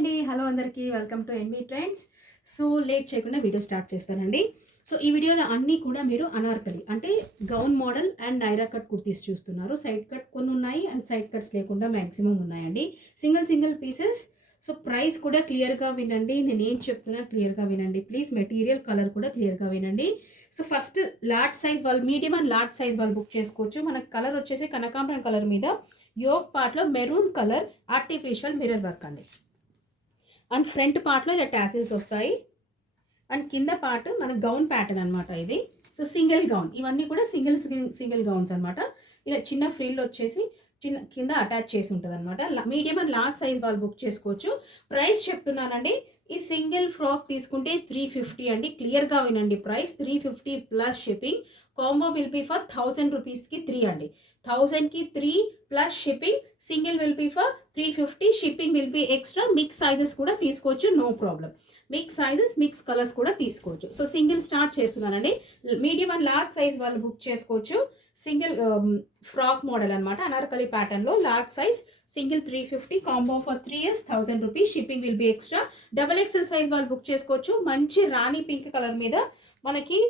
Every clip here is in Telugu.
అండి. హలో అందరికీ welcome to NV trends. So late చేయకుండా వీడియో స్టార్ట్ చేస్తానండి. సో ఈ వీడియోలో అన్నీ కూడా మీరు అనార్కలి అంటే gown model and Naira cut kurtis చూస్తున్నారు. సైడ్ కట్ కొన్ని ఉన్నాయి అండ్ సైడ్ కట్స్ లేకుండా మ్యాక్సిమం ఉన్నాయండి. Single single pieces. So price కూడా క్లియర్గా వినండి. నేను ఏం చెప్తున్నా క్లియర్గా వినండి. ప్లీజ్ మెటీరియల్ కలర్ కూడా క్లియర్గా వినండి. సో ఫస్ట్ లార్జ్ సైజ్ వాళ్ళు మీడియం అండ్ లార్జ్ సైజ్ వాళ్ళు బుక్ చేసుకోవచ్చు. మనకు కలర్ వచ్చేసి కనకాంబరం కలర్ మీద యోగ్ పార్ట్లో maroon colour artificial mirror work అండి. అండ్ ఫ్రంట్ పార్ట్లో ఇలా టాసిల్స్ వస్తాయి. అండ్ కింద పార్ట్ మన గౌన్ ప్యాటర్న్ అనమాట ఇది. So single gown. ఇవన్నీ కూడా సింగిల్ సింగిల్ గౌన్స్ అనమాట ఇలా చిన్న ఫ్రిల్ వచ్చేసి చిన్న కింద అటాచ్ చేసి ఉంటుంది అనమాట మీడియం అండ్ లార్జ్ సైజ్ వాళ్ళు బుక్ చేసుకోవచ్చు. ప్రైస్ చెప్తున్నానండి. ఈ సింగిల్ ఫ్రాక్ తీసుకుంటే త్రీ ఫిఫ్టీ అండి. క్లియర్గా వినండి price. Three fifty plus shipping. Combo will be for thousand రూపీస్కి త్రీ అండి. థౌజండ్కి three plus shipping single will be for three fifty shipping will be extra mix sizes కూడా తీసుకోవచ్చు no problem mix sizes mix colours కూడా తీసుకోవచ్చు. సో సింగిల్ స్టార్ట్ చేస్తున్నానండి. మీడియం అండ్ లార్జ్ సైజ్ వాళ్ళు బుక్ చేసుకోవచ్చు. సింగిల్ ఫ్రాక్ మోడల్ అనమాట అనార్కలి ప్యాటర్న్లో large size single three fifty combo for three years thousand rupees shipping will be extra. Double XL size వాళ్ళు బుక్ చేసుకోవచ్చు. మంచి రాణి పింక్ కలర్ మీద మనకి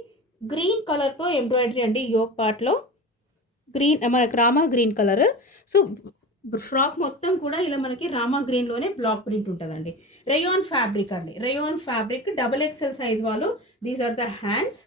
గ్రీన్ కలర్తో ఎంబ్రాయిడరీ అండి యోగ్ పార్ట్లో గ్రీన్ మనకి రామా గ్రీన్ కలర్ సో ఫ్రాక్ మొత్తం కూడా ఇలా మనకి రామా గ్రీన్లోనే బ్లాక్ ప్రింట్ ఉంటుందండి. రేయాన్ ఫ్యాబ్రిక్ అండి. Rayon fabric double XL size వాళ్ళు. దీస్ ఆర్ ద హ్యాండ్స్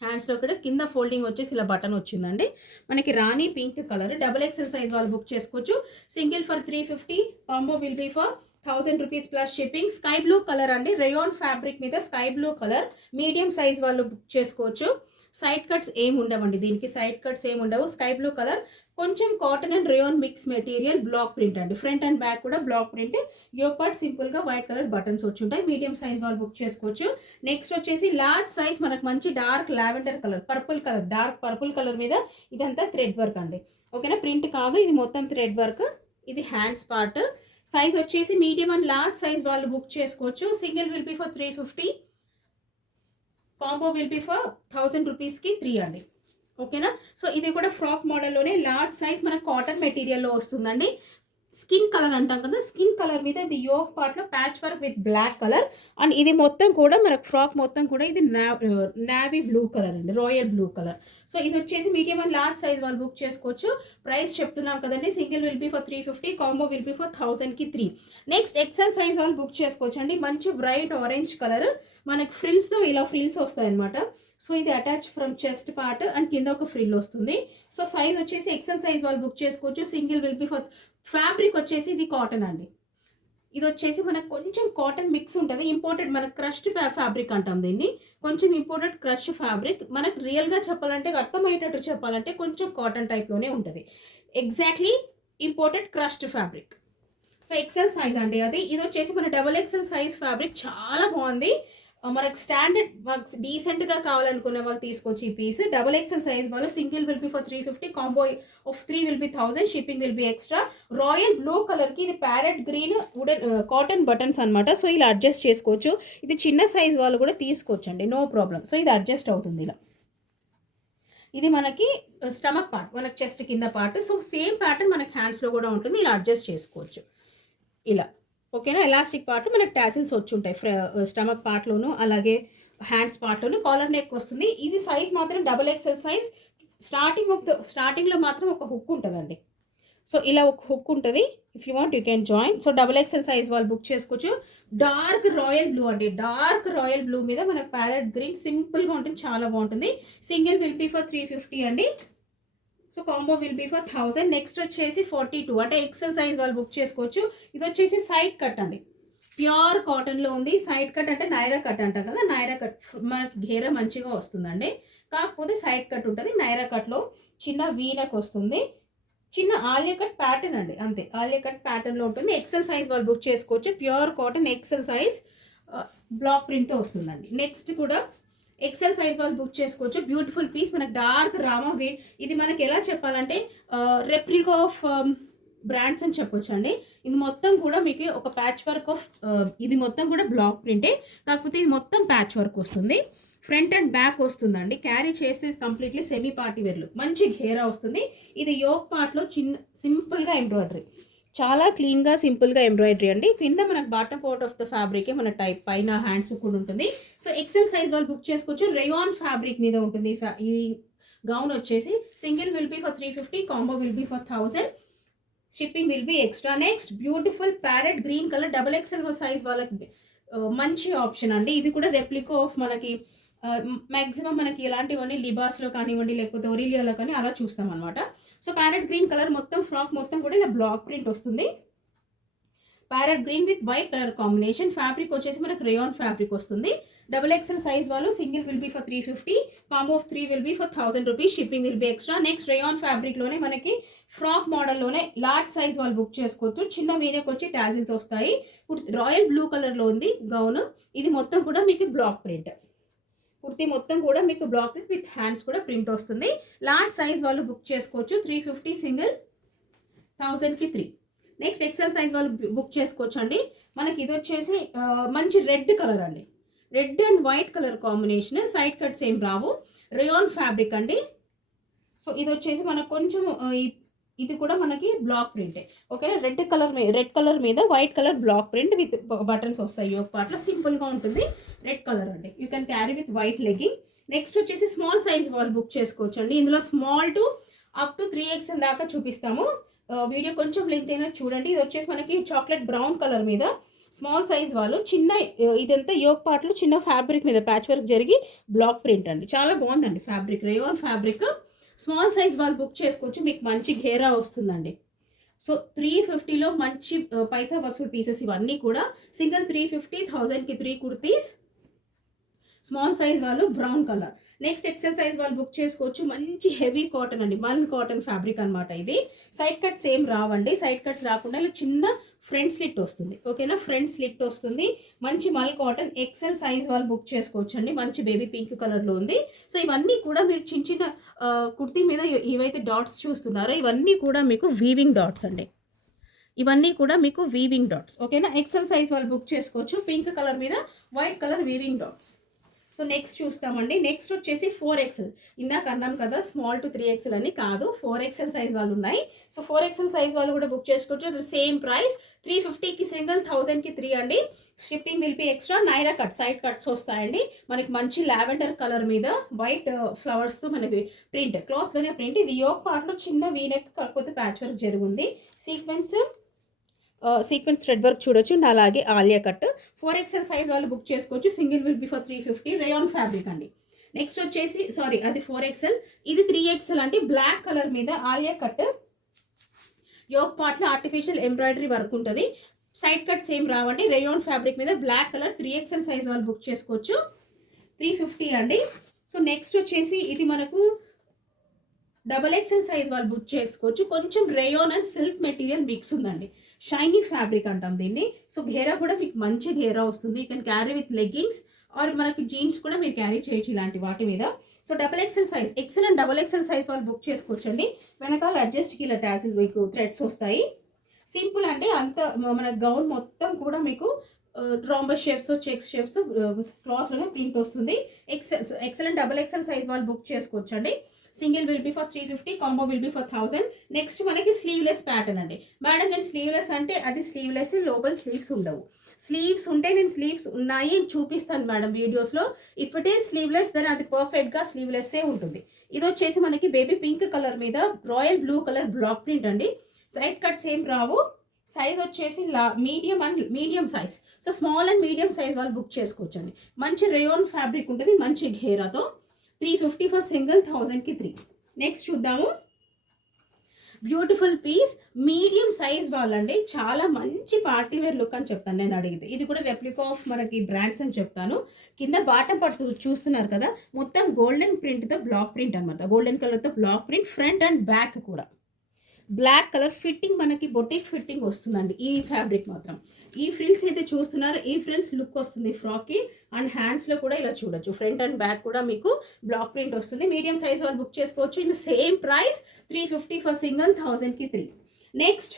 హ్యాండ్స్లో కూడా కింద ఫోల్డింగ్ వచ్చేసి ఇలా బటన్ వచ్చిందండి. మనకి రాణి pink colour double XL size వాళ్ళు బుక్ చేసుకోవచ్చు. Single for three fifty combo will be for thousand rupees plus shipping. Sky blue colour అండి. రేయాన్ ఫ్యాబ్రిక్ మీద sky blue colour. Medium size వాళ్ళు బుక్ చేసుకోవచ్చు. సైడ్ కట్స్ ఏమి ఉండవండి. దీనికి సైడ్ కట్స్ ఏమి ఉండవు. Sky blue colour. కొంచెం cotton and rayon mix material block print అండి. ఫ్రంట్ అండ్ బ్యాక్ కూడా బ్లాక్ ప్రింట్. యోపాట్ పార్ట్ సింపుల్గా వైట్ కలర్ బటన్స్ వచ్చి ఉంటాయి. మీడియం సైజ్ వాళ్ళు బుక్ చేసుకోవచ్చు. నెక్స్ట్ వచ్చేసి లార్జ్ సైజ్ మనకు మంచి dark lavender colour purple colour dark purple colour మీద ఇదంతా థ్రెడ్ వర్క్ అండి. ఓకేనా? ప్రింట్ కాదు. ఇది మొత్తం థ్రెడ్ వర్క్. ఇది హ్యాండ్స్ పార్ట్. సైజ్ వచ్చేసి మీడియం అండ్ లార్జ్ సైజ్ వాళ్ళు బుక్ చేసుకోవచ్చు. Single will be for three fifty combo will be for thousand రూపీస్కి త్రీ అండి. ఓకేనా సో ఇది కూడా ఫ్రాక్ మోడల్లోనే లార్జ్ సైజ్ మన కాటన్ మెటీరియల్లో వస్తుందండి. స్కిన్ కలర్ అంటాం కదా స్కిన్ కలర్ మీద ఇది యోగ్ పార్ట్లో patch work with black colour. And ఇది మొత్తం కూడా మనకు ఫ్రాక్ మొత్తం కూడా ఇది నావీ బ్లూ కలర్ అండి రాయల్ బ్లూ కలర్. సో ఇది వచ్చేసి మీడియం అండ్ లార్జ్ సైజ్ వాళ్ళు బుక్ చేసుకోవచ్చు. ప్రైస్ చెప్తున్నాం కదండి single will be for three fifty combo will be for థౌజండ్కి త్రీ నెక్స్ట్ ఎక్సెల్ సైజ్ వాళ్ళు బుక్ చేసుకోవచ్చు అండి. మంచి బ్రైట్ ఆరెంజ్ కలర్. మనకి ఫ్రిల్స్తో ఇలా ఫ్రిల్స్ వస్తాయన్నమాట. సో ఇది attach from chest part and కింద ఒక ఫ్రిల్ వస్తుంది. సో సైజ్ వచ్చేసి ఎక్సెల్ సైజ్ వాళ్ళు బుక్ చేసుకోవచ్చు. Single will be for fabric వచ్చేసి ఇది కాటన్ అండి. ఇది వచ్చేసి మనకు కొంచెం కాటన్ మిక్స్ ఉంటుంది. ఇంపోర్టెడ్ మనకు క్రష్డ్ ఫ్యాబ్రిక్ అంటాం దీన్ని. కొంచెం ఇంపోర్టెడ్ క్రష్ ఫ్యాబ్రిక్. మనకు రియల్గా చెప్పాలంటే అర్థమయ్యేటట్టు చెప్పాలంటే కొంచెం కాటన్ టైప్లోనే ఉంటుంది. Exactly imported crushed fabric so XL size అండి అది. ఇది వచ్చేసి మన డబల్ ఎక్సెల్ సైజ్ ఫ్యాబ్రిక్ చాలా బాగుంది. మనకు స్టాండర్డ్ మాకు డీసెంట్గా కావాలనుకునే వాళ్ళు తీసుకోవచ్చు ఈ పీస్ డబల్ ఎక్సెల్ సైజ్ వాళ్ళు single will be for three fifty combo of three will be thousand shipping will be extra royal blue కలర్కి ఇది parrot green wooden cotton buttons అనమాట సో ఇలా అడ్జస్ట్ చేసుకోవచ్చు. ఇది చిన్న సైజ్ వాళ్ళు కూడా తీసుకోవచ్చండి నో ప్రాబ్లం సో ఇది అడ్జస్ట్ అవుతుంది ఇలా. ఇది మనకి స్టమక్ పార్ట్ మనకి చెస్ట్ కింద పార్ట్ సో సేమ్ ప్యాటర్న్ మనకి హ్యాండ్స్లో కూడా ఉంటుంది. ఇలా అడ్జస్ట్ చేసుకోవచ్చు. ఇలా. ఓకేనా? ఎలాస్టిక్ పార్ట్ మనకి టాసిల్స్ వచ్చి ఉంటాయి స్టమక్ పార్ట్లోను అలాగే హ్యాండ్స్ పార్ట్లోను కాలర్ నెక్ వస్తుంది. ఇది సైజ్ మాత్రం double XL size starting of the స్టార్టింగ్లో మాత్రం ఒక హుక్ ఉంటుందండి. సో ఇలా ఒక హుక్ ఉంటుంది. If you want you can join so double XL size వాళ్ళు బుక్ చేసుకోవచ్చు. డార్క్ రాయల్ బ్లూ అండి. డార్క్ రాయల్ బ్లూ మీద మనకు ప్యారెట్ గ్రీన్ సింపుల్గా ఉంటుంది. చాలా బాగుంటుంది. Single will be for three fifty అండి. So combo will be for thousand next వచ్చేసి ఫార్టీ టూ అంటే ఎక్సెల్ సైజ్ వాళ్ళు బుక్ చేసుకోవచ్చు. ఇది వచ్చేసి సైడ్ కట్ అండి. ప్యూర్ కాటన్లో ఉంది. సైడ్ కట్ అంటే నైరా కట్ అంటాం కదా. నైరా కట్ మనకి ఘేర మంచిగా వస్తుందండి. కాకపోతే సైడ్ కట్ ఉంటుంది. నైరా కట్లో చిన్న వీనక్ వస్తుంది. చిన్న ఆలియా కట్ ప్యాటర్న్ అండి. అంతే. ఆలియా కట్ ప్యాటర్న్లో ఉంటుంది. ఎక్సెల్ సైజ్ వాళ్ళు బుక్ చేసుకోవచ్చు. Pure cotton XL size black ప్రింట్తో వస్తుందండి. నెక్స్ట్ కూడా ఎక్సెల్ సైజ్ వాళ్ళు బుక్ చేసుకోవచ్చు. బ్యూటిఫుల్ పీస్ మనకు డార్క్ రామా గ్రీన్ ఇది మనకి ఎలా చెప్పాలంటే రెప్లిక్ ఆఫ్ బ్రాండ్స్ అని చెప్పొచ్చు అండి ఇది మొత్తం కూడా మీకు ఒక ప్యాచ్ వర్క్ ఆఫ్ ఇది మొత్తం కూడా బ్లాక్ ప్రింటే కాకపోతే ఇది మొత్తం ప్యాచ్ వర్క్ వస్తుంది. ఫ్రంట్ అండ్ బ్యాక్ వస్తుందండి. క్యారీ చేస్తే కంప్లీట్లీ సెమీ పార్టీ వేర్లు మంచి ఘేరా వస్తుంది. ఇది యోగ్ పార్ట్లో చిన్న సింపుల్గా ఎంబ్రాయిడరీ చాలా క్లీన్గా సింపుల్గా ఎంబ్రాయిడరీ అండి. కింద మనకు బాటమ్ పార్ట్ ఆఫ్ ద ఫ్యాబ్రికే మన టైప్ పైన హ్యాండ్స్ కూడా ఉంటుంది. సో ఎక్సెల్ సైజ్ వాళ్ళు బుక్ చేసుకోవచ్చు. రేయాన్ ఫ్యాబ్రిక్ మీద ఉంటుంది. ఈ గౌన్ వచ్చేసి single will be for three fifty combo will be for thousand shipping will be extra next beautiful parrot green colour double XL size వాళ్ళకి మంచి ఆప్షన్ అండి. ఇది కూడా రెప్లికో ఆఫ్ మనకి మ్యాక్సిమం మనకి ఇలాంటివన్నీ లిబాస్లో కానివ్వండి లేకపోతే ఒరిలియాలో కానీ అలా చూస్తాం అనమాట సో ప్యారెట్ గ్రీన్ కలర్ మొత్తం ఫ్రాక్ మొత్తం కూడా ఇలా బ్లాక్ ప్రింట్ వస్తుంది. Parrot green with white colour combination. Fabric వచ్చేసి మనకు రేయాన్ ఫ్యాబ్రిక్ వస్తుంది. డబుల్ ఎక్సెల్ సైజ్ వాళ్ళు single will be for three fifty combo of three will be for thousand rupees shipping will be extra. Next rayon ఫ్యాబ్రిక్లోనే మనకి ఫ్రాక్ మోడల్లోనే లార్జ్ సైజ్ వాళ్ళు బుక్ చేసుకోవచ్చు. చిన్న మీనకి వచ్చి ట్యాజిల్స్ వస్తాయి. ఇప్పుడు రాయల్ బ్లూ కలర్లో ఉంది గౌన్. ఇది మొత్తం కూడా మీకు బ్లాక్ ప్రింట్. కుర్తీ మొత్తం కూడా మీకు బ్లాక్లెట్ విత్ హ్యాండ్స్ కూడా ప్రింట్ వస్తుంది. లార్జ్ సైజ్ వాళ్ళు బుక్ చేసుకోవచ్చు. త్రీ ఫిఫ్టీ సింగిల్ థౌజండ్కి త్రీ నెక్స్ట్ ఎక్సెల్ సైజ్ వాళ్ళు బుక్ చేసుకోవచ్చు అండి మనకి ఇది వచ్చేసి మంచి రెడ్ కలర్ అండి. Red and white colour combination side cuts ఏం రావు. రేయాన్ ఫ్యాబ్రిక్ అండి. సో ఇది వచ్చేసి మనకు కొంచెం ఈ- ఇది కూడా మనకి బ్లాక్ ప్రింటే ఓకేనా రెడ్ కలర్ మీద రెడ్ కలర్ మీద white colour black print with buttons వస్తాయి. యోగ పార్ట్లో సింపుల్గా ఉంటుంది. రెడ్ కలర్ అండి. You can carry with white legging next వచ్చేసి స్మాల్ సైజ్ వాళ్ళు బుక్ చేసుకోవచ్చు అండి ఇందులో small to up to three XL దాకా చూపిస్తాము. వీడియో కొంచెం లెంత్ అయినా చూడండి. ఇది వచ్చేసి మనకి చాక్లెట్ బ్రౌన్ కలర్ మీద స్మాల్ సైజ్ వాళ్ళు చిన్న ఇదంతా యోగ్ పార్ట్లు చిన్న ఫ్యాబ్రిక్ మీద ప్యాచ్ వర్క్ జరిగి బ్లాక్ ప్రింట్ అండి. చాలా బాగుందండి fabric rayon fabric small size వాళ్ళు బుక్ చేసుకోవచ్చు మీకు మంచి ఘేరా వస్తుందండి. సో త్రీ ఫిఫ్టీలో మంచి పైసా వసూలు పీసెస్ ఇవన్నీ కూడా సింగిల్ త్రీ ఫిఫ్టీ థౌజండ్కి త్రీ కుర్తీస్ స్మాల్ సైజ్ వాళ్ళు brown colour. Next XL size వాళ్ళు బుక్ చేసుకోవచ్చు మంచి హెవీ కాటన్ అండి మల్ కాటన్ ఫ్యాబ్రిక్ అనమాట ఇది. సైడ్ కట్స్ ఏం రావండి సైడ్ కట్స్ రాకుండా ఇలా చిన్న ఫ్రంట్ స్లిట్ వస్తుంది. ఓకేనా? ఫ్రంట్ స్లిట్ వస్తుంది. మంచి మల్ కాటన్ ఎక్సెల్ సైజ్ వాళ్ళు బుక్ చేసుకోవచ్చు అండి మంచి బేబీ పింక్ కలర్లో ఉంది. సో ఇవన్నీ కూడా మీరు చిన్న చిన్న కుర్తీ మీద ఏవైతే డాట్స్ చూస్తున్నారో ఇవన్నీ కూడా మీకు వీవింగ్ డాట్స్ అండి. ఇవన్నీ కూడా మీకు వీవింగ్ డాట్స్ ఓకేనా? ఎక్సెల్ సైజ్ వాళ్ళు బుక్ చేసుకోవచ్చు. పింక్ కలర్ మీద white colour weaving dots so next చూస్తామండి. నెక్స్ట్ వచ్చేసి ఫోర్ ఎక్సెల్. ఇందాక అన్నాం కదా స్మాల్ టు త్రీ ఎక్సెల్ అని కాదు. ఫోర్ ఎక్సెల్ సైజ్ వాళ్ళు ఉన్నాయి. సో ఫోర్ ఎక్సెల్ సైజ్ వాళ్ళు కూడా బుక్ చేసుకోవచ్చు. Same price. త్రీ ఫిఫ్టీకి సింగిల్ థౌజండ్కి త్రీ అండి. Shipping will be extra Naira cut side cuts వస్తాయండి. మనకి మంచి లావెండర్ కలర్ మీద వైట్ uh, ఫ్లవర్స్తో మనకి ప్రింట్. క్లాత్లోనే ప్రింట్. ఇది యోక్ పార్ట్లో చిన్న వీనెక్ కాకపోతే ప్యాచ్ వర్క్ జరిగింది. సీక్వెన్స్ సీక్వెన్స్ థ్రెడ్ వర్క్ చూడొచ్చు. అండ్ అలాగే Alia cut. Four XL size వాళ్ళు బుక్ చేసుకోవచ్చు. Single will be for three fifty rayon fabric అండి. నెక్స్ట్ వచ్చేసి సారీ అది ఫోర్ ఎక్స్ఎల్ ఇది త్రీ ఎక్స్ఎల్ అండి. బ్లాక్ కలర్ మీద ఆలియా కట్. యోగ్ పార్ట్లో ఆర్టిఫిషియల్ ఎంబ్రాయిడరీ వర్క్ ఉంటుంది. సైడ్ కట్స్ ఏం రావండి. రేయాన్ ఫ్యాబ్రిక్ మీద black colour three XL size వాళ్ళు బుక్ చేసుకోవచ్చు. త్రీ ఫిఫ్టీ అండి. సో నెక్స్ట్ వచ్చేసి ఇది మనకు డబల్ ఎక్స్ఎల్ సైజ్ వాళ్ళు బుక్ చేసుకోవచ్చు. కొంచెం rayon and silk material mix ఉందండి. షైనీ ఫ్యాబ్రిక్ అంటాం దీన్ని. సో ఘేరా కూడా మీకు మంచి ఘేరా వస్తుంది. You can carry with leggings or మనకి జీన్స్ కూడా మీరు క్యారీ చేయొచ్చు ఇలాంటి వాటి మీద. So double XL size XL and double XL size వాళ్ళు బుక్ చేసుకోవచ్చండి. వెనకాల అడ్జస్ట్కి ఇలా ట్యాసిల్ మీకు థ్రెడ్స్ వస్తాయి. సింపుల్ అండి. అంత మన గౌన్ మొత్తం కూడా మీకు రాంబస్ షేప్స్ చెక్స్ షేప్స్ క్లాత్లోనే ప్రింట్ వస్తుంది. XL XL and double XL size వాళ్ళు బుక్ చేసుకోవచ్చండి. Single will be for three fifty combo will be for thousand. Next మనకి స్లీవ్లెస్ ప్యాటర్న్ అండి. మేడం నేను స్లీవ్లెస్ అంటే అది స్లీవ్లెస్ లోపల స్లీవ్స్ ఉండవు. స్లీవ్స్ ఉంటే నేను స్లీవ్స్ ఉన్నాయి అని చూపిస్తాను మేడం వీడియోస్లో. If it is sleeveless then అది పర్ఫెక్ట్గా స్లీవ్లెస్సే ఉంటుంది. ఇది వచ్చేసి మనకి బేబీ పింక్ కలర్ మీద royal blue colour black print అండి. సైడ్ కట్స్ ఏం రావు. సైజ్ వచ్చేసి లా medium and medium size so small and medium size వాళ్ళు బుక్ చేసుకోవచ్చండి. మంచి రేయోన్ ఫ్యాబ్రిక్ ఉంటుంది మంచి ఘేరాతో త్రీ ఫిఫ్టీ ఫర్ సింగిల్ థౌజండ్కి త్రీ నెక్స్ట్ చూద్దాము. బ్యూటిఫుల్ పీస్ మీడియం సైజ్ వాళ్ళండి. చాలా మంచి పార్టీ వేర్ లుక్ అని చెప్తాను నేను అడిగితే. ఇది కూడా రెప్లికా ఆఫ్ మనకి బ్రాండ్స్ అని చెప్తాను. కింద బాటం పట్టు చూస్తున్నారు కదా మొత్తం గోల్డెన్ ప్రింట్తో బ్లాక్ ప్రింట్ అనమాట గోల్డెన్ కలర్తో black print front and back కూడా. బ్లాక్ కలర్ ఫిట్టింగ్ మనకి బొటిక్ ఫిట్టింగ్ వస్తుందండి. ఈ ఫ్యాబ్రిక్ మాత్రం. ఈ ఫ్రిల్స్ అయితే చూస్తున్నారు ఈ ఫ్రిల్స్ లుక్ వస్తుంది ఫ్రాక్కి. అండ్ హ్యాండ్స్లో కూడా ఇలా చూడొచ్చు. ఫ్రంట్ అండ్ బ్యాక్ కూడా మీకు బ్లాక్ ప్రింట్ వస్తుంది. మీడియం సైజ్ వాళ్ళు బుక్ చేసుకోవచ్చు. In same price three fifty for single థౌజండ్కి త్రీ. నెక్స్ట్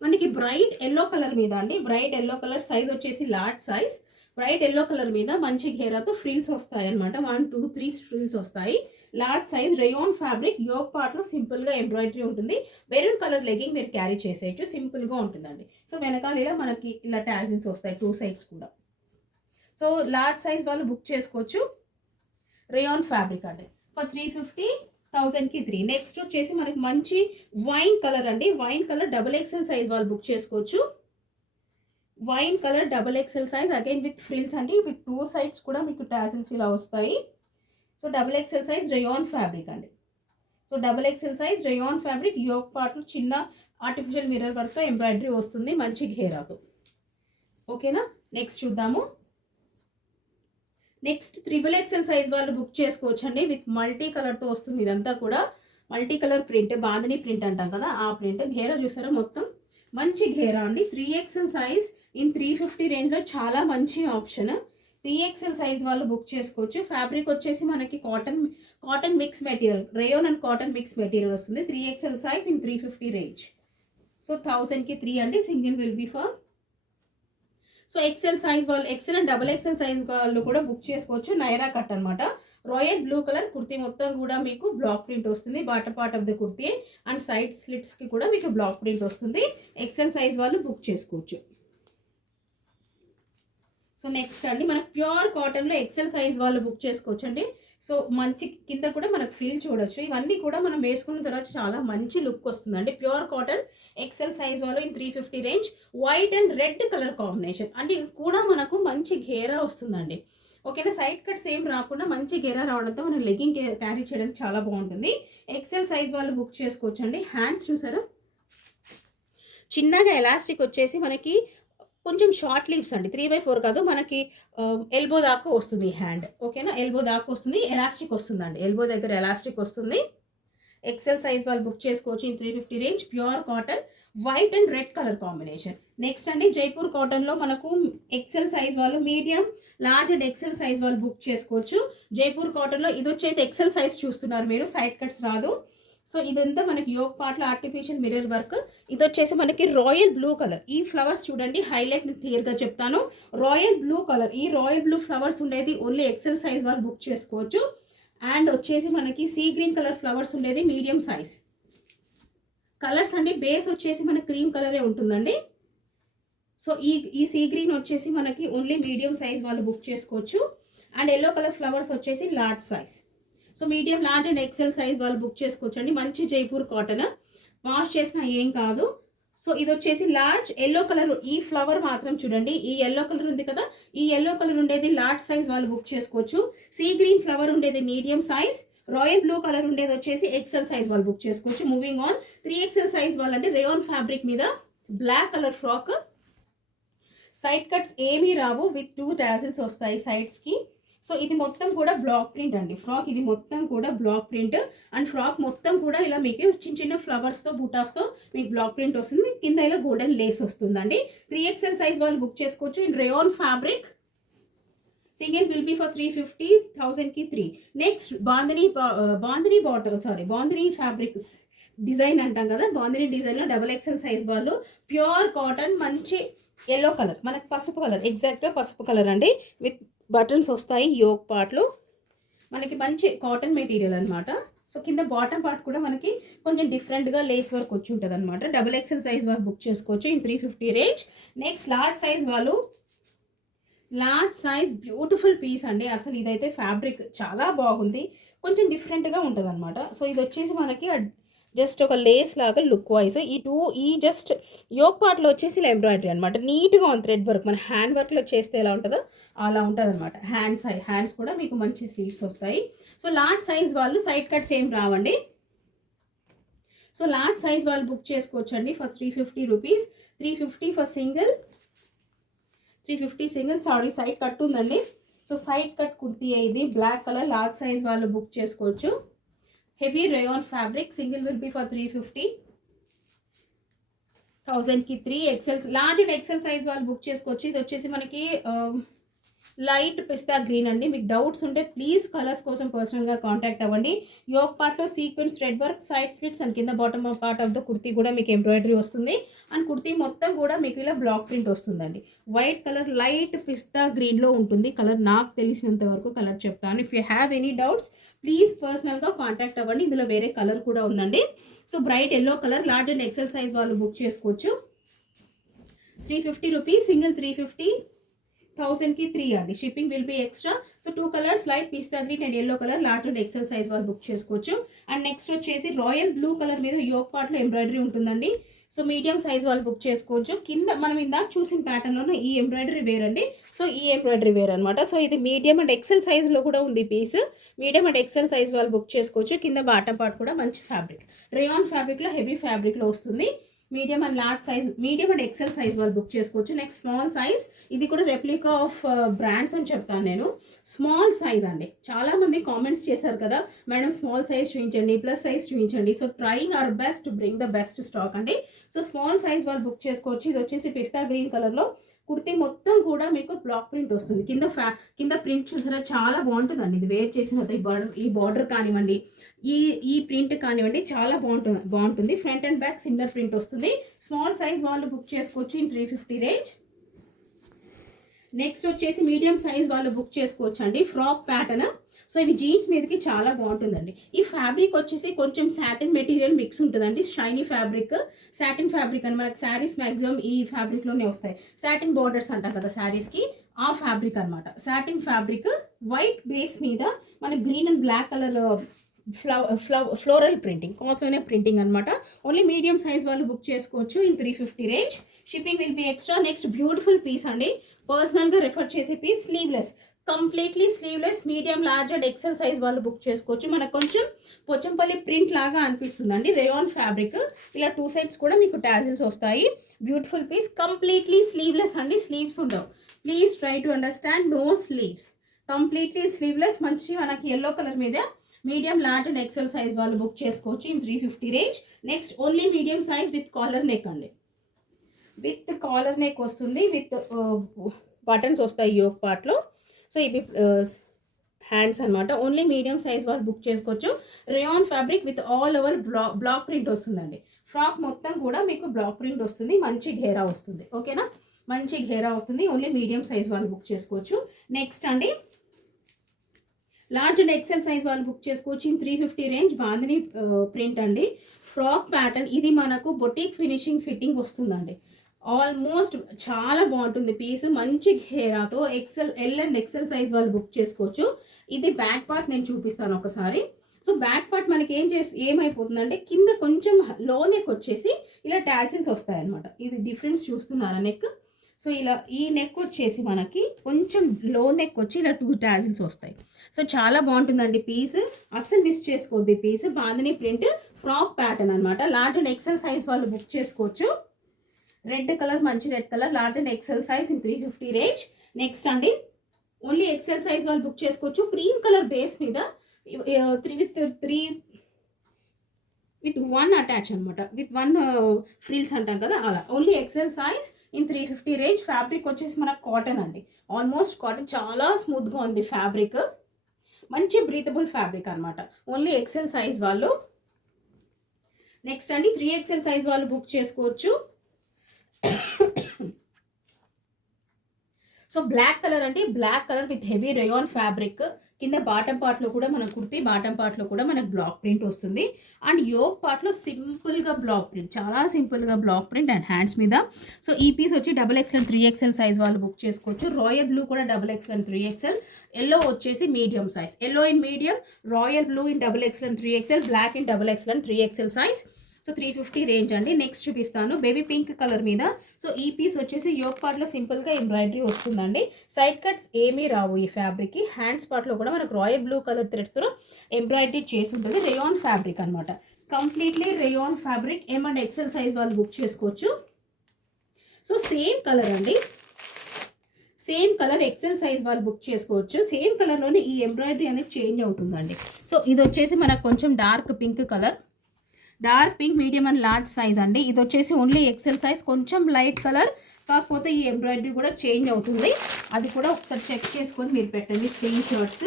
మనకి బ్రైట్ ఎల్లో కలర్ మీద అండి. బ్రైట్ ఎల్లో కలర్ సైజ్ వచ్చేసి large size. Bright yellow colour మీద మంచి ఘేరాతో ఫ్రిల్స్ వస్తాయి అనమాట వన్ టూ త్రీ ఫ్రిల్స్ వస్తాయి. Large size rayon fabric yoke పార్ట్లో సింపుల్గా ఎంబ్రాయిడరీ ఉంటుంది. మెరూన్ కలర్ లెగ్గింగ్ మీరు క్యారీ చేసేయచ్చు సింపుల్గా ఉంటుందండి. సో వెనకాల ఇలా మనకి ఇలా ట్యాజిల్స్ వస్తాయి టూ సైడ్స్ కూడా. సో లార్జ్ సైజ్ వాళ్ళు బుక్ చేసుకోవచ్చు. రేయాన్ ఫ్యాబ్రిక్ అండి. ఫర్ త్రీ ఫిఫ్టీ థౌజండ్కి త్రీ నెక్స్ట్ వచ్చేసి మనకి మంచి వైన్ కలర్ అండి. Wine colour double XL size వాళ్ళు బుక్ చేసుకోవచ్చు. Wine colour double XL size again with frills అండి. విత్ టూ సైడ్స్ కూడా మీకు టాజిల్స్ ఇలా వస్తాయి. So double XL size rayon fabric అండి. So double XL size rayon fabric yoke పార్ట్లు చిన్న ఆర్టిఫిషియల్ మిర్రర్ వర్క్తో ఎంబ్రాయిడరీ వస్తుంది మంచి ఘేరాతో ఓకేనా? నెక్స్ట్ చూద్దాము. నెక్స్ట్ త్రిబుల్ ఎక్సెల్ సైజ్ వాళ్ళు బుక్ చేసుకోవచ్చండి విత్ మల్టీ కలర్తో వస్తుంది ఇదంతా కూడా. Multi colour print bandhani print అంటాం కదా ఆ ప్రింట్. ఘేరా చూసారా మొత్తం? మంచి ఘేరా అండి. Three XL size in three fifty రేంజ్లో చాలా మంచి ఆప్షన్. త్రీ ఎక్సెల్ సైజ్ వాళ్ళు బుక్ చేసుకోవచ్చు. ఫ్యాబ్రిక్ వచ్చేసి మనకి cotton cotton mix material rayon and cotton mix material వస్తుంది. Three XL size in three fifty range. So థౌజండ్కి త్రీ అండి. Single will be for. So XL size వాళ్ళు XL and double XL size వాళ్ళు కూడా బుక్ చేసుకోవచ్చు. నైరా కట్ అనమాట రాయల్ బ్లూ కలర్ కుర్తీ మొత్తం కూడా మీకు బ్లాక్ ప్రింట్ వస్తుంది. Border part of the kurti and side స్లిట్స్కి కూడా మీకు బ్లాక్ ప్రింట్ వస్తుంది. ఎక్సెల్ సైజ్ వాళ్ళు బుక్ చేసుకోవచ్చు. సో నెక్స్ట్ అండి మనకు ప్యూర్ కాటన్లో ఎక్సెల్ సైజ్ వాళ్ళు బుక్ చేసుకోవచ్చు అండి సో మంచి కింద కూడా మనకు ఫీల్ చూడొచ్చు. ఇవన్నీ కూడా మనం వేసుకున్న తర్వాత చాలా మంచి లుక్ వస్తుందండి. ప్యూర్ కాటన్ ఎక్సెల్ సైజ్ వాళ్ళు in three fifty range white and red colour combination అంటే కూడా మనకు మంచి ఘేరా వస్తుందండి. ఓకేనా? సైడ్ కట్స్ ఏం రాకుండా మంచి గెరా రావడంతో మనం లెగ్గింగ్ క్యారీ చేయడానికి చాలా బాగుంటుంది. ఎక్సెల్ సైజ్ వాళ్ళు బుక్ చేసుకోవచ్చు అండి హ్యాండ్స్ చూసారా? చిన్నగా ఎలాస్టిక్ వచ్చేసి మనకి కొంచెం షార్ట్ లీవ్స్ అండి. త్రీ బై ఫోర్ కాదు మనకి um, ఎల్బో దాకా వస్తుంది హ్యాండ్ ఓకేనా ఎల్బో దాకా వస్తుంది ఎలాస్టిక్ వస్తుందండి. ఎల్బో దగ్గర ఎలాస్టిక్ వస్తుంది. ఎక్సెల్ సైజ్ వాళ్ళు బుక్ చేసుకోవచ్చు. In three fifty range pure cotton white and red colour combination next అండి జైపూర్ కాటన్లో మనకు ఎక్సెల్ సైజ్ వాళ్ళు medium large and XL size వాళ్ళు బుక్ చేసుకోవచ్చు. జైపూర్ కాటన్లో ఇది వచ్చేసి ఎక్సెల్ సైజ్ చూస్తున్నారు మీరు సైడ్ కట్స్ రాదు. సో ఇదంతా మనకి యోగ్ పార్ట్లో ఆర్టిఫిషియల్ మిర్రర్ వర్క్ ఇది వచ్చేసి మనకి రాయల్ బ్లూ కలర్ ఈ ఫ్లవర్స్ చూడండి హైలైట్ క్లియర్గా చెప్తాను. రాయల్ బ్లూ కలర్ ఈ రాయల్ బ్లూ ఫ్లవర్స్ ఉండేది ఓన్లీ ఎక్సెల్ సైజ్ వాళ్ళు బుక్ చేసుకోవచ్చు. అండ్ వచ్చేసి మనకి సీ గ్రీన్ కలర్ ఫ్లవర్స్ ఉండేది మీడియం సైజ్ కలర్స్ అండి బేస్ వచ్చేసి మనకి క్రీమ్ కలరే ఉంటుందండి. సో ఈ ఈ సీ గ్రీన్ వచ్చేసి మనకి ఓన్లీ మీడియం సైజ్ వాళ్ళు బుక్ చేసుకోవచ్చు. అండ్ ఎల్లో కలర్ ఫ్లవర్స్ వచ్చేసి large size so medium large and XL size వాళ్ళు బుక్ చేసుకోవచ్చు అండి మంచి జైపూర్ కాటన్. వాష్ చేసినా ఏం కాదు. సో ఇది వచ్చేసి లార్జ్ ఎల్లో కలర్. ఈ ఫ్లవర్ మాత్రం చూడండి. ఈ ఎల్లో కలర్ ఉంది కదా. ఈ ఎల్లో కలర్ ఉండేది లార్జ్ సైజ్ వాళ్ళు బుక్ చేసుకోవచ్చు. సీ గ్రీన్ ఫ్లవర్ ఉండేది medium size. Royal blue colour ఉండేది వచ్చేసి ఎక్సెల్ సైజ్ వాళ్ళు బుక్ చేసుకోవచ్చు. Moving on three XL size వాళ్ళు అంటే రేయాన్ ఫ్యాబ్రిక్ మీద black colour frock. Side cuts ఏమీ రావు. విత్ టూ టాజిల్స్ వస్తాయి సైడ్స్కి. సో ఇది మొత్తం కూడా బ్లాక్ ప్రింట్ అండి. ఫ్రాక్ ఇది మొత్తం కూడా బ్లాక్ ప్రింట్ అండ్ ఫ్రాక్ మొత్తం కూడా ఇలా మీకు చిన్న చిన్న ఫ్లవర్స్తో బుటాస్తో మీకు బ్లాక్ ప్రింట్ వస్తుంది. కింద ఇలా గోల్డెన్ లేస్ వస్తుందండి. త్రీ ఎక్స్ఎల్ సైజ్ వాళ్ళు బుక్ చేసుకోవచ్చు. And rayon fabric single will be for three fifty థౌజండ్కి త్రీ నెక్స్ట్ బాందిని బాందిని బాటల్ సారీ బాందని ఫ్యాబ్రిక్స్ డిజైన్ అంటాం కదా. బాందిని డిజైన్లో డబల్ ఎక్స్ఎల్ సైజ్ వాళ్ళు ప్యూర్ కాటన్ మంచి ఎల్లో కలర్ మనకు పసుపు కలర్ ఎగ్జాక్ట్గా పసుపు కలర్ అండి. విత్ బటన్స్ వస్తాయి యోగ్ పార్ట్లు. మనకి మంచి కాటన్ మెటీరియల్ అనమాట సో కింద బాటమ్ పార్ట్ కూడా మనకి కొంచెం డిఫరెంట్గా లేస్ వర్క్ వచ్చి ఉంటుంది అనమాట డబుల్ ఎక్సెల్ సైజ్ వాళ్ళు బుక్ చేసుకోవచ్చు. In three fifty range. Next large size వాళ్ళు లార్జ్ సైజ్ బ్యూటిఫుల్ పీస్ అండి. అసలు ఇదైతే ఫ్యాబ్రిక్ చాలా బాగుంది. కొంచెం డిఫరెంట్గా ఉంటుంది అనమాట సో ఇది వచ్చేసి మనకి జస్ట్ ఒక లేస్ లాగా లుక్ వైజ్. ఈ టూ ఈ జస్ట్ యోగ్ పార్ట్లో వచ్చేసి ఇలా ఎంబ్రాయిడరీ అనమాట నీట్గా ఉంది థ్రెడ్ వర్క్ మన హ్యాండ్ వర్క్లో చేస్తే ఎలా ఉంటుందో అలా ఉంటుంది అనమాట హ్యాండ్ సైజ్ హ్యాండ్స్ కూడా మీకు మంచి స్లీవ్స్ వస్తాయి. సో లార్జ్ సైజ్ వాళ్ళు సైడ్ కట్స్ ఏం రావండి? సో లార్జ్ సైజ్ వాళ్ళు బుక్ చేసుకోవచ్చండి for three fifty rupees three fifty for single three fifty single sorry side cut ఉందండి. సో సైడ్ కట్ కుర్తీ ఇది బ్లాక్ కలర్ లార్జ్ సైజ్ వాళ్ళు బుక్ చేసుకోవచ్చు. Heavy rayon fabric single will be for three fifty థౌజండ్కి three XLs large and XL size వాళ్ళు బుక్ చేసుకోవచ్చు. ఇది వచ్చేసి మనకి లైట్ పిస్తా గ్రీన్ అండి. మీకు డౌట్స్ ఉంటే ప్లీజ్ కలర్స్ కోసం పర్సనల్గా కాంటాక్ట్ అవ్వండి. యోగ్ పార్ట్లో sequence thread work side slits and కింద bottom part of the kurti కూడా మీకు ఎంబ్రాయిడరీ వస్తుంది. అండ్ కుర్తీ మొత్తం కూడా మీకు ఇలా బ్లాక్ ప్రింట్ వస్తుందండి. వైట్ కలర్ లైట్ పిస్తా గ్రీన్లో ఉంటుంది. కలర్ నాకు తెలిసినంత వరకు కలర్ చెప్తాను. If you have any doubts please పర్సనల్గా కాంటాక్ట్ అవ్వండి. ఇందులో వేరే కలర్ కూడా ఉందండి. So bright yellow colour large and XL size వాళ్ళు బుక్ చేసుకోవచ్చు. Three fifty rupees single three fifty. థౌసండ్కి three అండి. Shipping will be extra so two colours light pista green and yellow colour large and XL size వాళ్ళు బుక్ చేసుకోవచ్చు. అండ్ నెక్స్ట్ వచ్చేసి రాయల్ బ్లూ కలర్ మీద యోగ్ పార్ట్లో ఎంబ్రాయిడరీ ఉంటుందండి. సో మీడియం సైజ్ వాళ్ళు బుక్ చేసుకోవచ్చు. కింద మనం ఇందాక చూసిన ప్యాటర్న్లోనే ఈ ఎంబ్రాయిడరీ వేర్ అండి. సో ఈ ఎంబ్రాయిడరీ వేర్ అనమాట సో ఇది మీడియం అండ్ ఎక్సెల్ సైజ్లో కూడా ఉంది piece medium and XL size వాళ్ళు బుక్ చేసుకోవచ్చు. కింద బాటం పార్ట్ కూడా మంచి ఫ్యాబ్రిక్ రేయాన్ ఫ్యాబ్రిక్లో హెవీ ఫ్యాబ్రిక్లో వస్తుంది. Medium and large size medium and XL size వాళ్ళు బుక్ చేసుకోవచ్చు. నెక్స్ట్ స్మాల్ సైజ్ ఇది కూడా రెప్లికా ఆఫ్ బ్రాండ్స్ అని చెప్తాను నేను. స్మాల్ సైజ్ అండి. చాలామంది కామెంట్స్ చేశారు కదా మేడం స్మాల్ సైజ్ చూపించండి ప్లస్ సైజ్ చూపించండి so trying our best to bring the best stock అండి. సో స్మాల్ సైజ్ వాళ్ళు బుక్ చేసుకోవచ్చు. ఇది వచ్చేసి పిస్తా గ్రీన్ కలర్లో. కుర్తీ మొత్తం కూడా మీకు బ్లాక్ ప్రింట్ వస్తుంది. కింద ఫ్యా కింద ప్రింట్ చూసారా? చాలా బాగుంటుందండి. ఇది వేర్ చేసిన ఈ బార్డర్ ఈ బార్డర్ కానివ్వండి ఈ ఈ ప్రింట్ కానివ్వండి చాలా బాగుంటుంది బాగుంటుంది. Front and back similar print వస్తుంది. స్మాల్ సైజ్ వాళ్ళు బుక్ చేసుకోవచ్చు in three fifty range next వచ్చేసి మీడియం సైజ్ వాళ్ళు బుక్ చేసుకోవచ్చు అండి ఫ్రాక్ ప్యాటర్న్ సో ఇవి జీన్స్ మీదకి చాలా బాగుంటుందండి. ఈ ఫ్యాబ్రిక్ వచ్చేసి కొంచెం శాటిన్ మెటీరియల్ మిక్స్ ఉంటుందండి. షైనీ ఫ్యాబ్రిక్ శాటిన్ ఫ్యాబ్రిక్ అని మనకు శారీస్ మ్యాక్సిమం ఈ ఫ్యాబ్రిక్లోనే వస్తాయి. శాటిన్ బార్డర్స్ అంటారు కదా శారీస్కి ఆ ఫ్యాబ్రిక్ అనమాట సాటిన్ ఫ్యాబ్రిక్ వైట్ బేస్ మీద మన green and black colour flower flow floral printing కాట్లోనే ప్రింటింగ్ అనమాట ఓన్లీ మీడియం సైజ్ వాళ్ళు బుక్ చేసుకోవచ్చు in three fifty range shipping will be extra next beautiful piece అండి. పర్సనల్గా రెఫర్ చేసే piece sleeveless completely sleeveless medium large and XL size వాళ్ళు బుక్ చేసుకోవచ్చు. మనకు కొంచెం పొచ్చంపల్లి ప్రింట్ లాగా అనిపిస్తుందండి. రేయాన్ ఫ్యాబ్రిక్ ఇలా టూ సైడ్స్ కూడా మీకు టాజిల్స్ వస్తాయి. బ్యూటిఫుల్ పీస్ కంప్లీట్లీ స్లీవ్లెస్ అండి. స్లీవ్స్ ఉండవు. Please try to understand no sleeves completely sleeveless మంచి మనకి ఎల్లో కలర్ మీద medium large and XL size వాళ్ళు బుక్ చేసుకోవచ్చు in three fifty range. Next only medium size with collar neck అండి. విత్ కాలర్ నెక్ వస్తుంది విత్ బటన్స్ వస్తాయి యోగ్ పార్ట్లో. సో ఇవి హ్యాండ్స్ అనమాట ఓన్లీ మీడియం సైజ్ వాళ్ళు బుక్ చేసుకోవచ్చు. Rayon fabric with all over black block print వస్తుందండి. ఫ్రాక్ మొత్తం కూడా మీకు బ్లాక్ ప్రింట్ వస్తుంది మంచి ఘేరా వస్తుంది. ఓకేనా? మంచి ఘేరా వస్తుంది ఓన్లీ మీడియం సైజ్ వాళ్ళు బుక్ చేసుకోవచ్చు. నెక్స్ట్ అండి లార్జ్ అండ్ ఎక్సెల్ సైజ్ వాళ్ళు బుక్ చేసుకోవచ్చు. In three fifty range bandhani print అండి. ఫ్రాక్ ప్యాటర్న్ ఇది మనకు బొటిక్ ఫినిషింగ్ ఫిట్టింగ్ వస్తుందండి. ఆల్మోస్ట్ చాలా బాగుంటుంది పీస్ మంచి ఘేరాతో XL L and XL size వాళ్ళు బుక్ చేసుకోవచ్చు. ఇది బ్యాక్ పార్ట్ నేను చూపిస్తాను ఒకసారి. సో బ్యాక్ పార్ట్ మనకి ఏం చేసి ఏమైపోతుందంటే కింద కొంచెం లో నెక్ వచ్చేసి ఇలా టాసిల్స్ వస్తాయన్నమాట. ఇది డిఫరెన్స్ చూస్తున్నారా నెక్ సో ఇలా ఈ నెక్ వచ్చేసి మనకి కొంచెం లో నెక్ వచ్చి ఇలా టూ టాజిల్స్ వస్తాయి. సో చాలా బాగుంటుందండి పీస్ అస్సలు మిస్ చేసుకోవద్దు ఈ piece bandhani print frock pattern అనమాట లార్జ్ అండ్ ఎక్సెల్ సైజ్ వాళ్ళు బుక్ చేసుకోవచ్చు. రెడ్ కలర్ మంచి red colour large and XL size in three fifty range next అండి ఓన్లీ ఎక్సెల్ సైజ్ వాళ్ళు బుక్ చేసుకోవచ్చు. క్రీమ్ కలర్ బేస్ మీద three with three with one attach అనమాట విత్ వన్ ఫ్రిల్స్ అంటాం కదా అలా. Only XL size in three fifty range fabric వచ్చేసి మనకు కాటన్ అండి. ఆల్మోస్ట్ కాటన్ చాలా స్మూత్గా ఉంది ఫ్యాబ్రిక్. మంచి బ్రీతబుల్ ఫ్యాబ్రిక్ అనమాట ఓన్లీ ఎక్సెల్ సైజ్ వాళ్ళు. నెక్స్ట్ అండి త్రీ ఎక్సెల్ సైజ్ వాళ్ళు బుక్ చేసుకోవచ్చు. సో బ్లాక్ కలర్ అండి. Black colour with heavy rayon fabric. కింద బాటం పార్ట్లో కూడా మనం కుర్తి బాటం పార్ట్లో కూడా మనకు బ్లాక్ ప్రింట్ వస్తుంది. అండ్ యోగ్ పార్ట్లో సింపుల్గా బ్లాక్ ప్రింట్ చాలా సింపుల్గా బ్లాక్ ప్రింట్ అండ్ హ్యాండ్స్ మీద. సో ఈ పీస్ వచ్చి double XL three XL size వాళ్ళు బుక్ చేసుకోవచ్చు. రాయల్ బ్లూ కూడా double XL and three XL yellow వచ్చేసి medium size yellow in medium royal blue in double XL and three XL black in double XL three XL size so three fifty range అండి. నెక్స్ట్ చూపిస్తాను. బేబీ పింక్ కలర్ మీద. సో ఈ పీస్ వచ్చేసి యోగ్ పార్ట్లో సింపుల్గా ఎంబ్రాయిడరీ వస్తుందండి. సైడ్ కట్స్ ఏమీ రావు ఈ ఫ్యాబ్రిక్కి హ్యాండ్స్ పార్ట్లో కూడా మనకు రాయల్ బ్లూ కలర్ థ్రెడ్తో ఎంబ్రాయిడరీ చేసి ఉంటుంది. రేయాన్ ఫ్యాబ్రిక్ అనమాట కంప్లీట్లీ రేయాన్ ఫ్యాబ్రిక్ ఏమన్నా అండ్ ఎక్సెల్ సైజ్ వాళ్ళు బుక్ చేసుకోవచ్చు. సో సేమ్ కలర్ అండి. సేమ్ కలర్ ఎక్సెల్ సైజ్ వాళ్ళు బుక్ చేసుకోవచ్చు. సేమ్ కలర్లోనే ఈ ఎంబ్రాయిడరీ అనేది చేంజ్ అవుతుందండి. సో ఇది వచ్చేసి మనకు కొంచెం dark pink colour dark pink medium and large size అండి. ఇది వచ్చేసి ఓన్లీ ఎక్సెల్ సైజ్ కొంచెం లైట్ కలర్ కాకపోతే ఈ ఎంబ్రాయిడరీ కూడా చేంజ్ అవుతుంది. అది కూడా ఒకసారి చెక్ చేసుకొని మీరు పెట్టండి స్క్రీన్ షాట్స్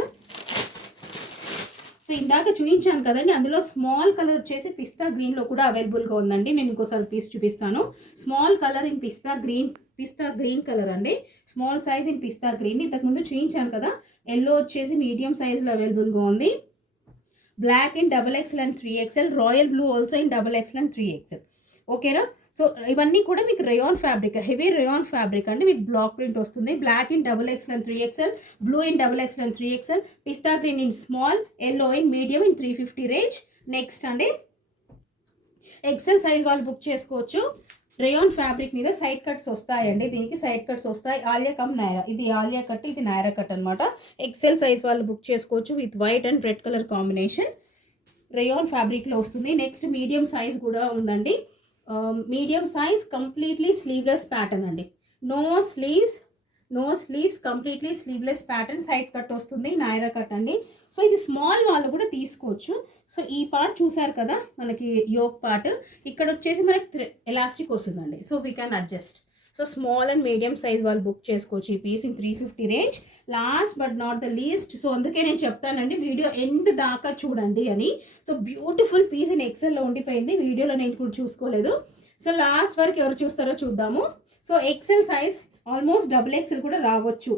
సో ఇందాక చూపించాను కదండి అందులో స్మాల్ కలర్ వచ్చేసి పిస్తా గ్రీన్లో కూడా అవైలబుల్గా ఉందండి. నేను ఇంకోసారి పీస్ చూపిస్తాను. Small colour in pista green pista green colour అండి. Small size in pista green ఇంతకుముందు చూపించాను కదా ఎల్లో వచ్చేసి మీడియం సైజులో అవైలబుల్గా ఉంది. Black in double XL and three XL royal blue also in double XL and three XL ఓకేనా సో ఇవన్నీ కూడా మీకు rayon fabric heavy rayon fabric అండి. విత్ బ్లాక్ ప్రింట్ వస్తుంది. Black in double XL and three XL blue in double XL and three XL pista green in small yellow in medium in three fifty range next అండి. ఎక్సెల్ సైజ్ వాళ్ళు బుక్ చేసుకోవచ్చు. రేయాన్ ఫ్యాబ్రిక్ మీద సైడ్ కట్స్ వస్తాయండి. దీనికి సైడ్ కట్స్ వస్తాయి. ఆలియా కమ్ నైరా. ఇది ఆలియా కట్ ఇది నైరా కట్ అనమాట ఎక్సెల్ సైజ్ వాళ్ళు బుక్ చేసుకోవచ్చు with white and red colour combination rayon ఫ్యాబ్రిక్లో వస్తుంది. నెక్స్ట్ మీడియం సైజ్ కూడా ఉందండి. Medium size completely sleeveless pattern అండి. No sleeves no sleeves completely sleeveless pattern side cut వస్తుంది. నైరా కట్ అండి. సో ఇది స్మాల్ వాళ్ళు కూడా తీసుకోవచ్చు. సో ఈ పార్ట్ చూసారు కదా? మనకి యోక్ పార్ట్. ఇక్కడ వచ్చేసి మనకి ఎలాస్టిక్ వస్తుందండి. So we can adjust so small and medium size వాళ్ళు బుక్ చేసుకోవచ్చు. ఈ piece in three fifty range last but not the least so అందుకే నేను చెప్తానండి వీడియో ఎండ్ దాకా చూడండి అని. సో బ్యూటిఫుల్ పీస్ ఇన్ ఎక్సెల్లో ఉండిపోయింది. వీడియోలో నేను కూడా చూసుకోలేదు. సో లాస్ట్ వరకు ఎవరు చూస్తారో చూద్దాము. So XL size almost double XL కూడా రావచ్చు.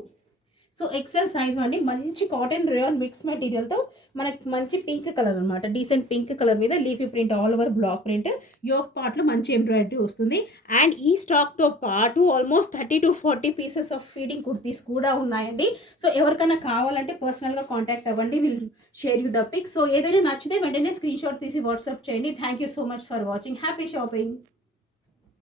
సో ఎక్సెల్ సైజ్ అండి మంచి కాటన్ రేయాన్ మిక్స్ మెటీరియల్తో మనకి మంచి పింక్ కలర్ అనమాట డీసెంట్ పింక్ కలర్ మీద leafy print all over block print yoke పార్ట్లో మంచి ఎంబ్రాయిడరీ వస్తుంది. అండ్ ఈ స్టాక్తో పాటు almost thirty to forty pieces of feeding kurtis కూడా ఉన్నాయండి. సో ఎవరికైనా కావాలంటే పర్సనల్గా కాంటాక్ట్ అవ్వండి will share you the pic so ఏదైనా నచ్చితే వెంటనే స్క్రీన్ షాట్ తీసి వాట్సాప్ చేయండి. Thank you so much for watching happy shopping